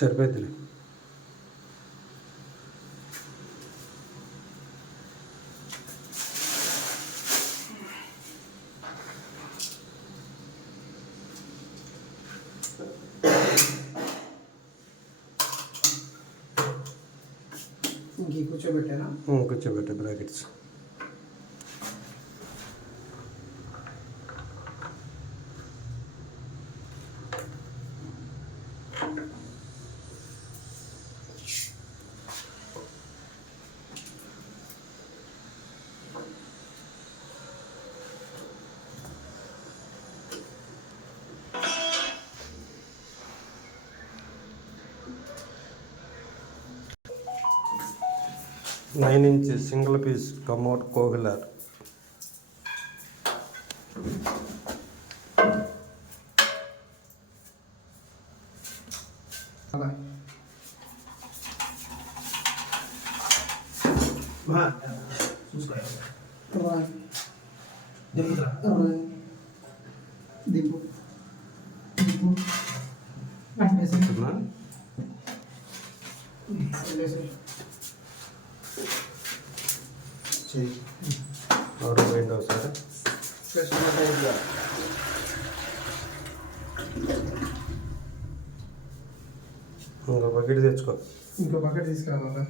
సరిపోద్దిలే. కూర్చోబెట్టానా? కూర్చోబెట్టే brackets. Nine inch single piece commode కోగిలర్. और विंडो सर ఇంకో బకెట్ తెచ్చుకో. ఇంకో బకెట్ తీసుకురావాలా?